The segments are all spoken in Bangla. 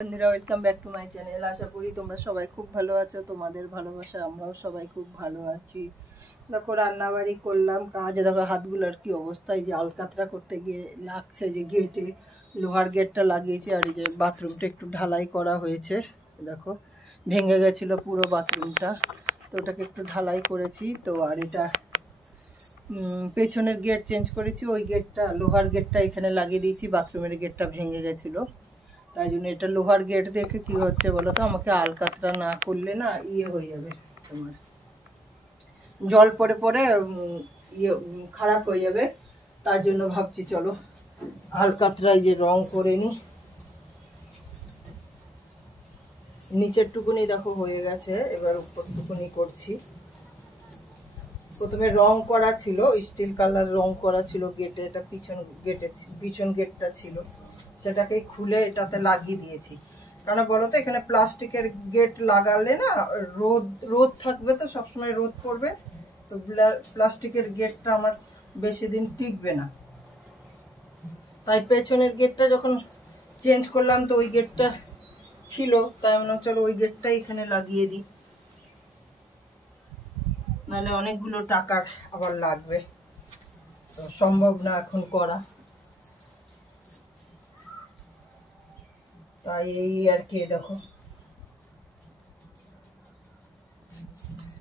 বন্ধুরা welcome back to my channel. আশা করি তোমরা সবাই খুব ভালো আছো। তোমাদের ভালোবাসা আমরাও সবাই খুব ভালো আছি। দেখো রান্নাবাড়ি করলাম, কাজে দেখো হাতগুলোর কি অবস্থা। এই যে আলকাতরা করতে গিয়ে লাগছে যে গেটে লোহার গেটটা লাগিয়েছি, আর এই যে বাথরুমটা একটু ঢালাই করা হয়েছে। দেখো ভেঙে গেছিলো পুরো বাথরুমটা, তো ওটাকে একটু ঢালাই করেছি। তো আর এটা পেছনের গেট চেঞ্জ করেছি, ওই গেটটা লোহার গেটটা এখানে লাগিয়ে দিয়েছি। বাথরুমের গেটটা ভেঙে গেছিলো, তাই জন্য এটা লোহার গেট দেখে কি হচ্ছে বলো তো, আমাকে আলকাতরা না করলে না হয়ে যাবে, তোমার জল পরে পরে খারাপ হয়ে যাবে। তার জন্য ভাবছি চলো আলকাতরায় যে রং করে নি। নিচের টুকুনি দেখো হয়ে গেছে, এবার উপর টুকুনি করছি। প্রথমে রং করা ছিল, স্টিল কালার রং করা ছিল গেটে, এটা পিছন গেটটা ছিল, সেটাকে খুলে এটাতে লাগিয়ে দিয়েছি। কারণ বলো তো এখানে প্লাস্টিকের গেট লাগালে না রোদ থাকবে, তো সবসময় রোদ পড়বে, তো প্লাস্টিকের গেটটা আমার বেশি দিন টিকবে না। তাই পেছনের গেটটা যখন চেঞ্জ করলাম, তো ওই গেটটা ছিল, তাই মনে হয় চলো ওই গেটটাই এখানে লাগিয়ে দিই, নাহলে অনেকগুলো টাকার আবার লাগবে, তো সম্ভব না এখন করা। তাই এই আর কি, দেখো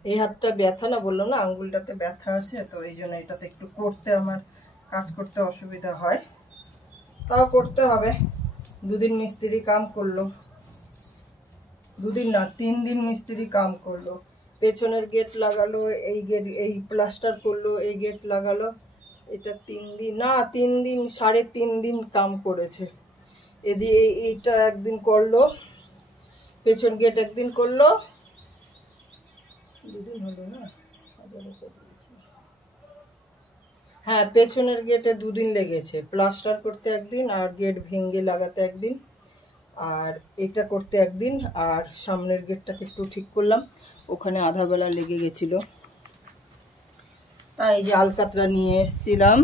এই হাতটা ব্যথা না, বললাম না আঙ্গুলটাতে ব্যথা আছে, তো এই জন্য এটাতে একটু করতে আমার কাজ করতে অসুবিধা হয়। তাও করতে হবে। দুদিন মিস্ত্রি কাম করলো, দুদিন না 3 দিন মিস্ত্রি কাম করলো। পেছনের গেট লাগালো, এই গেট এই প্লাস্টার করলো, এই গেট লাগালো। এটা 3 দিন না 3 দিন 3.5 দিন কাম করেছে। এদিকে এইটা একদিন করলো, পেছন গেট একদিন করলো, 2 দিন হলো না। হ্যাঁ, পেছনের গেটে 2 দিন লেগেছে, প্লাস্টার করতে একদিন, আর গেট ভেঙে লাগাতে একদিন, আর এটা করতে একদিন, আর সামনের গেটটাকে একটু ঠিক করলাম, ওখানে আধা বেলা লেগে গেছিলো। তাই যে আলকাতরা নিয়ে এসেছিলাম,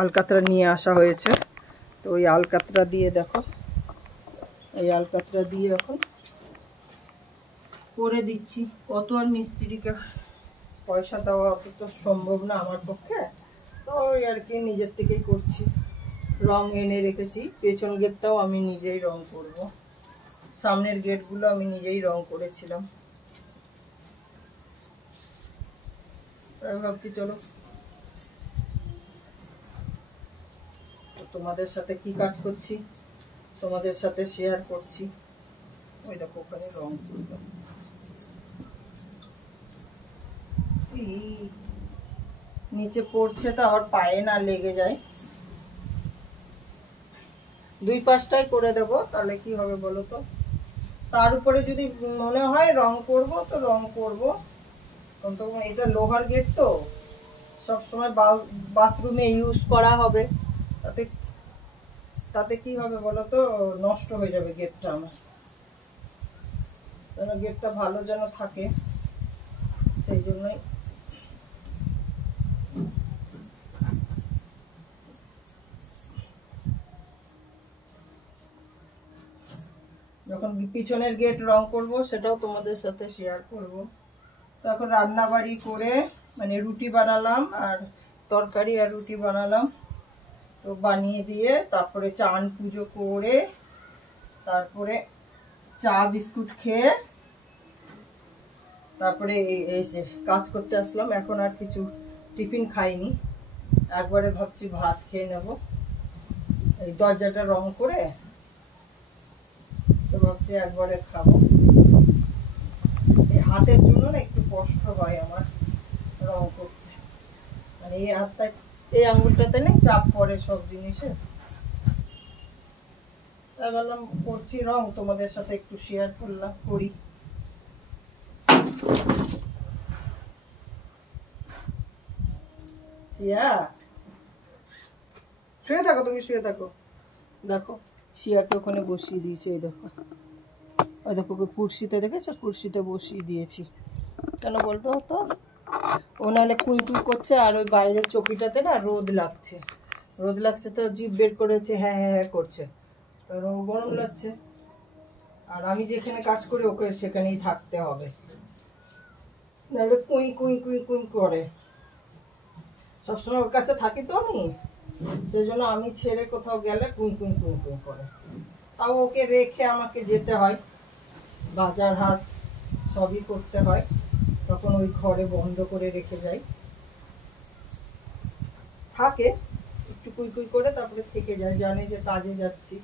আলকাতরা নিয়ে আসা হয়েছে, তো ওই আলকাতরা দিয়ে দেখো, এই আলকাতরা দিয়ে এখন করে দিচ্ছি। কত আর মিস্ত্রিকে পয়সা দেওয়া অত তো সম্ভব না আমার পক্ষে, তো ওই আর কি নিজের থেকেই করছি। রং এনে রেখেছি, পেছন গেটটাও আমি নিজেই রং করব, সামনের গেটগুলো আমি নিজেই রং করেছিলাম। তাই ভাবছি চলো তোমাদের সাথে কি কাজ করছি তোমাদের সাথে শেয়ার করছি। ওই দেখো ওখানে রং করবো, নিচে পড়ছে তো আবার পায়ে না লেগে যায়। 2 পাশটাই করে দেব, তাহলে কি হবে বলো তো। তার উপরে যদি মনে হয় রং করব তো রং করব, কিন্তু এটা লোহার গেট তো সবসময় বাথরুমে ইউজ করা হবে, তাতে কি হবে বলো তো, নষ্ট হয়ে যাবে গেটটা আমার। যেন গেটটা ভালো যেন থাকে, সেই জন্যই যখন পিছনের গেট রং করব সেটাও তোমাদের সাথে শেয়ার করব। তো এখন রান্না বাড়ি করে মানে রুটি বানালাম, আর তরকারি আর রুটি বানালাম, তো বানিয়ে দিয়ে তারপরে চান পুজো করে তারপরে চা বিস্কুট খেয়ে তারপরে এসে কাজ করতে আসলাম। এখন আর কিছু টিফিন খাইনি, একবারে ভাবছি ভাত খেয়ে নেব। এই দরজাটা রং করে তো ভাবছি একবারে খাবো। এই হাতের জন্য না একটু কষ্ট হয় আমার রং করতে, মানে এই হাতটা এই আঙ্গুলটাতে নেই চাপ পড়ে সব জিনিসে। তাই বললাম করছি রং, তোমাদের সাথে একটু শেয়ার করি। শুয়ে থাকো, তুমি শুয়ে থাকো। দেখো শিয়াকে ওখানে বসিয়ে দিয়েছে, এই দেখো, ওই দেখো কুর্সিতে, দেখেছো কুর্সিতে বসিয়ে দিয়েছি। কেন বলতো তো, ও নাহলে কুই করছে, আর ওই বাইরের চকিটাতে না রোদ লাগছে তো জিভ বের করেছে, হ্যাঁ হ্যাঁ হ্যাঁ করছে, তো গরম লাগছে, আর আমি যেখানে কাজ করি ওকে সেখানেই থাকতে হবে, নাহলে কুই কুই কুই কুই করে। সবসময় ওর কাছে থাকি তো আমি, সেই জন্য আমি ছেড়ে কোথাও গেলে কুই কুই কুই কুই করে। তাও ওকে রেখে আমাকে যেতে হয়, বাজার হাট সবই করতে হয়, তখন ওই ঘরে বন্ধ করে রেখে যাই। থাকে একটু কুই কুই করে, তারপরে থেকে যায়, জানে যে কাজে যাচ্ছি,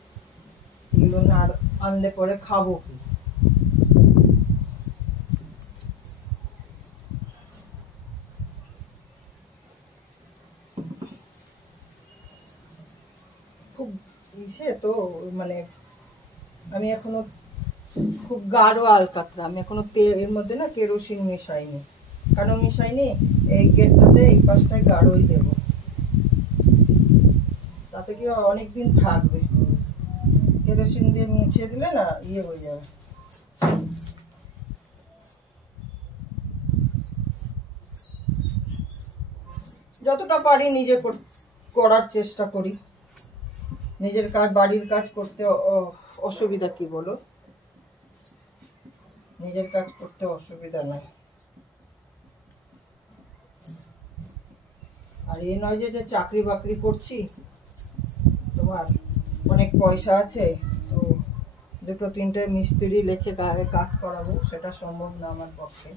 এগুলো না আনলে পরে খাবো কি। খুব ইসে তো, মানে আমি এখনো খুব গাঢ় আলকাতরা, আমি এখনো এর মধ্যে না কেরোসিন মেশাইনি। কেন মেশাইনি? এই গেটটাতে এই পাশটায় গাঢ়ই দেবো, তাতে কি অনেকদিন থাকবে। কেরোসিন দিয়ে মুছে দিলে না ইয়ে হয়ে যাবে। যতটা পারি নিজে করার চেষ্টা করি। নিজের কাজ, বাড়ির কাজ করতে অসুবিধা কি বলো? নিজের কাজ করতে অসুবিধা নাই। আর এ নয় যে চাকরি বাকরি করছি, তোমার অনেক পয়সা আছে, ও দুটো তিনটে মিস্ত্রি লেখে গায়ে কাজ করাবো, সেটা সম্ভব না আমার পক্ষে।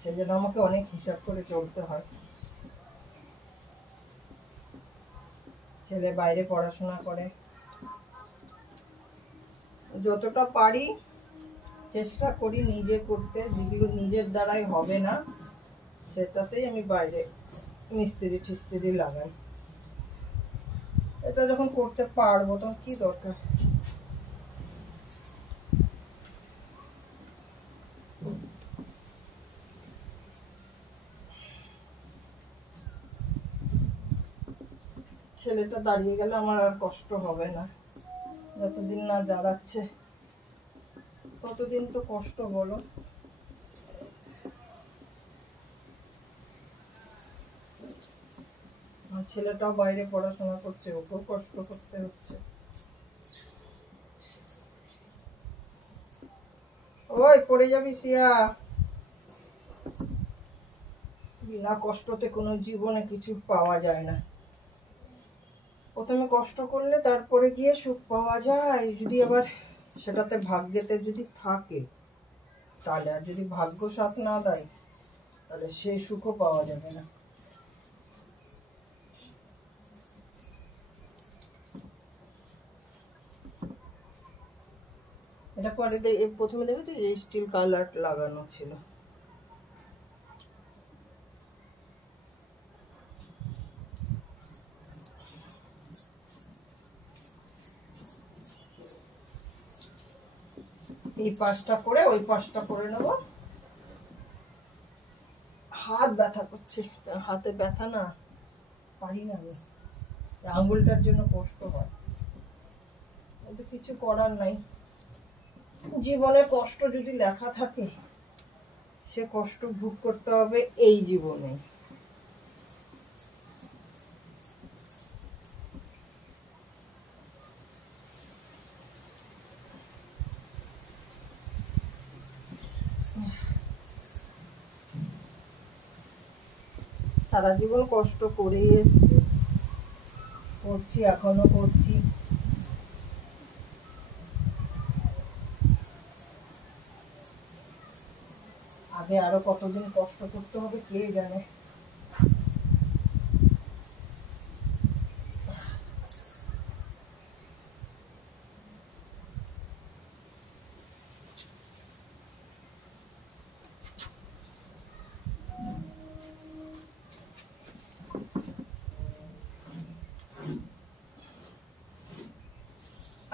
সেজন্য আমাকে অনেক হিসাব করে চলতে হয়। ছেলে বাইরে পড়াশোনা করে, যতটা পারি চেষ্টা করি নিজে করতে। যেগুলো নিজের দ্বারাই হবে না সেটাতেই আমি বাইরে মিস্ত্রি টিস্ত্রি লাগাই। এটা যখন করতে পারবো তখন কি দরকার। ছেলেটা দাঁড়িয়ে গেলে আমার আর কষ্ট হবে না, যতদিন না দাঁড়াচ্ছে ততদিন তো কষ্ট, বলো। আমার ছেলেটাও বাইরে পড়াশোনা করছে, ওকেও কষ্ট করতে হচ্ছে। ওই পড়ে যাবি সিয়া। বিনা কষ্টতে কোনো জীবনে কিছু পাওয়া যায় না। প্রথমে কষ্ট করলে তারপরে গিয়ে সুখ পাওয়া যায়, যদি আবার সেটাতে ভাগ্যেতে যদি থাকে তাহলে। আর যদি ভাগ্য সাথ না দেয় তাহলে সেই সুখও পাওয়া যাবে না। এটা পরে প্রথমে দেখেছি যে স্টিল কালার লাগানো ছিল। এই পাশটা করে ওই পাশটা করে নেব। হাত ব্যথা করছে, হাতে ব্যথা না, পারি না আমি, আঙ্গুলটার জন্য কষ্ট হয়, কিন্তু কিছু করার নাই। জীবনে কষ্ট যদি লেখা থাকে সে কষ্ট ভোগ করতে হবে এই জীবনে। সারা জীবন কষ্ট করেই এসছি, করছি, এখনো করছি। আগে আরো কতদিন কষ্ট করতে হবে কে জানে।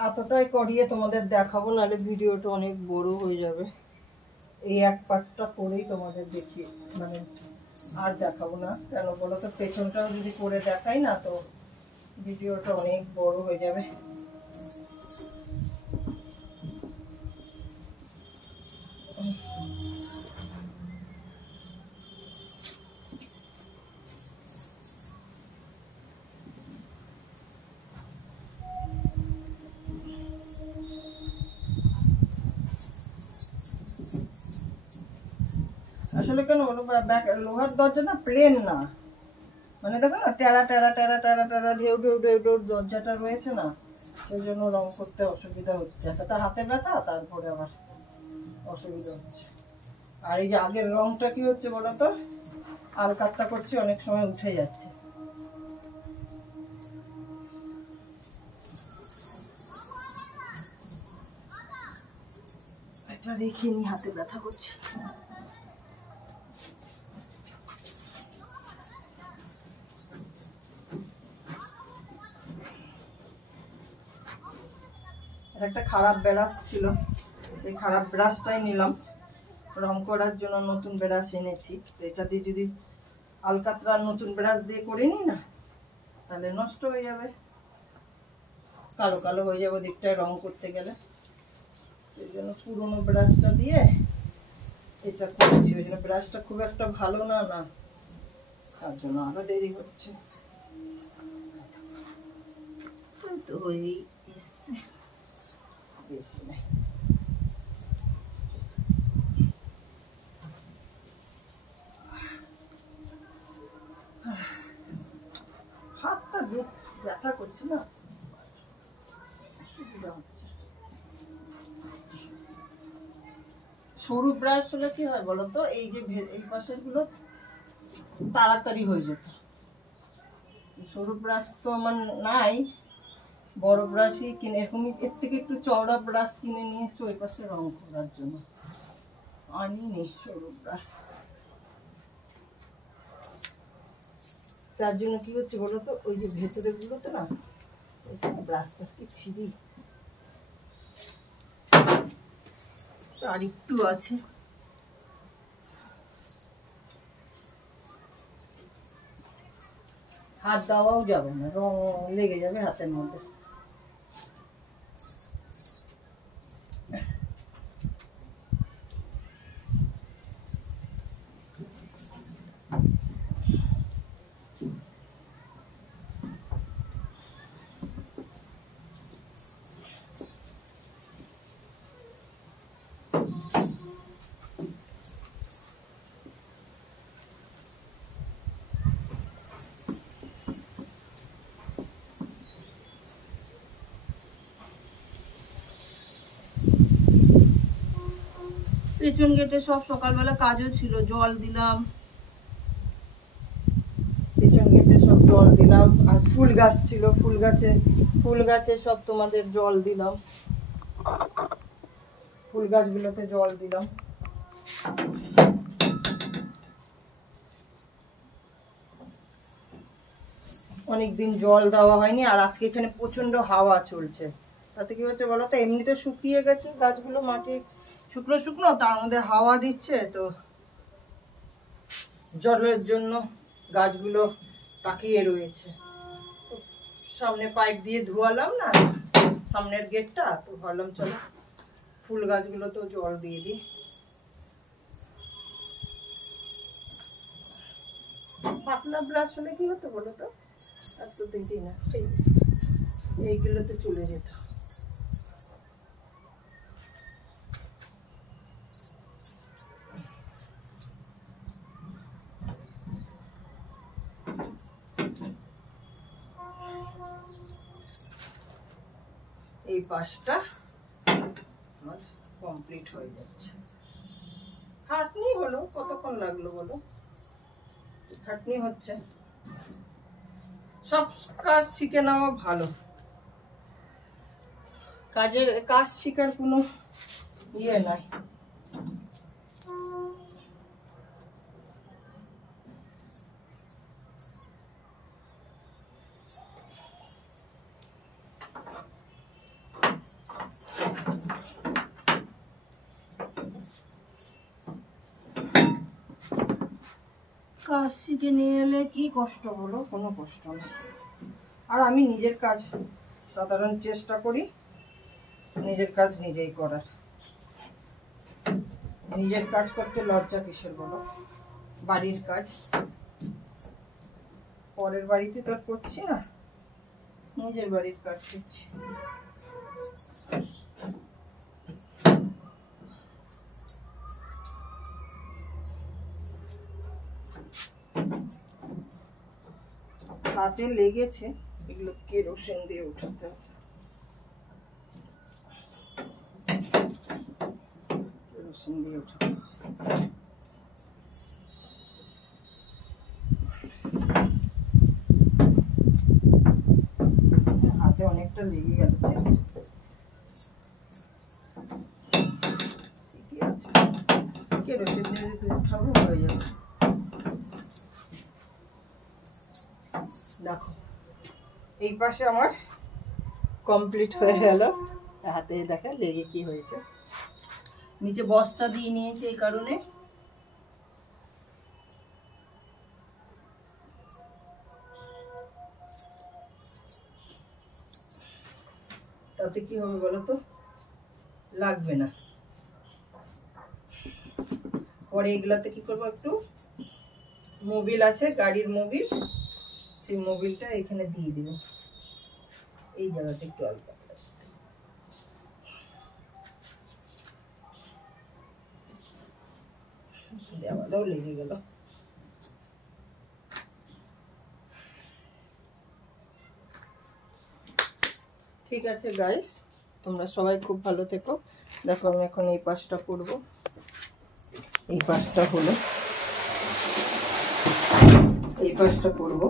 এতটাই করিয়ে তোমাদের দেখাবো, নাহলে ভিডিওটা অনেক বড় হয়ে যাবে। এই এক পার্টটা করেই তোমাদের দেখি, মানে আর দেখাবো না। কেন বলো তো, পেছনটাও যদি করে দেখাই না তো ভিডিওটা অনেক বড় হয়ে যাবে। আসলে কেন বলো, লোহার দরজা না প্লেন না, মানে দেখো না টেরা টেরা টেরা টেরা টেরা ঢেউ ঢেউ ঢেউ ঢেউ দরজাটা রয়েছে না, সেই জন্য রং করতে অসুবিধা হচ্ছে। একটা হাতে ব্যথা, তারপরে আবার অসুবিধা হচ্ছে। আর এই যে আগের রংটা কি হচ্ছে বলো তো, আলকাত্তা করছি, অনেক সময় উঠে যাচ্ছে। এটা রেখে নি, হাতে ব্যথা করছে। একটা খারাপ ব্রাশ ছিল, সেই খারাপ ব্রাশটাই নিলাম রং করার জন্য। নতুন ব্রাশ এনেছি, এটা দিয়ে যদি আলকাতরার নতুন ব্রাশ দিয়ে করে নি না, তাহলে নষ্ট হয়ে যাবে, কালো কালো হয়ে যাবে দিকটায় রং করতে গেলে। এই জন্য পুরোনো ব্রাশটা দিয়ে এটা করেছি। ওই জন্য ব্রাশটা খুব একটা ভালো না, তার জন্য আরো দেরি হচ্ছে। তো হয়েই এসছে, বেশি নাই। হাতটা ব্যথা করছে না, অসুবিধা হচ্ছে। সরু ব্রাশ হলে কি হয় বলতো, এই যে এই পাশের গুলো তাড়াতাড়ি হয়ে যেত। সরু ব্রাশ তো আমার নাই, বড় ব্রাশই কিনে, এরকমই এর থেকে একটু চওড়া ব্রাশ কিনে নিয়ে এসছি ওই পাশে রং করার জন্য। আনিনি সরু ব্রাশ, তার জন্য কি হচ্ছে বলতো, ওই যে ভেতরে গুলোতে না ব্রাশটা কি ছিঁড়ি, আর একটু আছে। হাত দেওয়াও যাবে না, রং লেগে যাবে হাতের মধ্যে। পেছন গেটে সব সকালবেলা কাজও ছিল, জল দিলাম, পেছন গেটে সব জল দিলাম। আর ফুল গাছ ছিল, ফুল গাছে সব তোমাদের জল দিলাম, ফুল গাছগুলোতে জল দিলাম। অনেকদিন জল দেওয়া হয়নি। আর আজকে এখানে প্রচন্ড হাওয়া চলছে, তাতে কি হচ্ছে বলো তো, এমনিতে শুকিয়ে গেছে গাছগুলো, মাটি শুকনো শুকনো, তার মধ্যে হাওয়া দিচ্ছে, তো জলের জন্য গাছগুলো তাকিয়ে রয়েছে। সামনে পাইপ দিয়ে ধোয়ালাম না সামনের গেটটা, তো ভাবলাম চলো ফুল গাছগুলো তো জল দিয়ে দিই। পাতলা ব্রাশ হলে কি হতো বলো তো, আর তো দেখি না, এইগুলোতে চলে যেত। এই পাশটা আমার কমপ্লিট হয়ে যাচ্ছে। খাটনি হলো, কতক্ষণ লাগলো বলো, খাটনি হচ্ছে। সব কাজ শিখে নেওয়া ভালো, কাজ শিখার কোনো ইয়ে নাই। কাজ শিখে নিয়ে এলে কি কষ্ট বলো, কোনো কষ্ট নেই। আর আমি নিজের কাজ সাধারণ চেষ্টা করি নিজের কাজ নিজেই করার। নিজের কাজ করতে লজ্জা কিসের বলো, বাড়ির কাজ পরের বাড়িতে তো করছি না, নিজের বাড়ির কাজ করছি। হাতে লেগেছে, এগুলো কেরোসিন দিয়ে উঠাতে হবে। কেরোসিন দিয়ে উঠাতে হবে। হাতে অনেকটা লেগে গেল, ঠিকই আছে। কেরোসিন দিয়ে উঠাবো, হয়ে যাবে। দেখো এই পাশে আমার কমপ্লিট হয়ে গেল। হাতে দেখা লেগে কি হয়েছে। নিচে বস্তা দিয়ে নিয়েছি এই কারণে, তাতে কি হবে বলো তো, লাগবে না। পরে এগুলাতে কি করবো, একটু মোবিল আছে, গাড়ির মোবিল, সেই মোবিলটা এখানে দিয়ে দিব। এই জায়গাটা একটু আলগা দেওয়াটাও লেগে গেল। ঠিক আছে গাইস, তোমরা সবাই খুব ভালো থেকো। দেখো আমি এখন এই পাশটা করব। এই পাশটা হলো, এই পাশটা করব,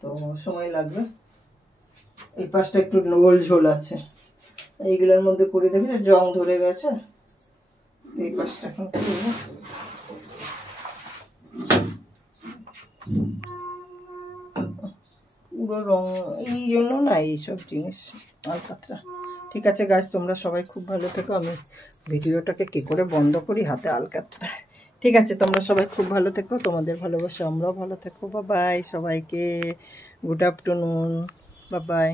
তো সময় লাগবে। এই পাশটা একটু গোল ঝোল আছে, এইগুলোর মধ্যে করে দেখি জং ধরে গেছে। এই পাশটা এখন করবো। পুরো রং এই জন্য না, এইসব জিনিস আলকাতরা। ঠিক আছে গাইস, তোমরা সবাই খুব ভালো থেকো। আমি ভিডিওটাকে কি করে বন্ধ করি, হাতে আলকাতরা। ঠিক আছে, তোমরা সবাই খুব ভালো থেকো, তোমাদের ভালোবাসা আমরাও ভালো থেকো। বাই বাই সবাইকে, গুড আফটারনুন, বাই বাই।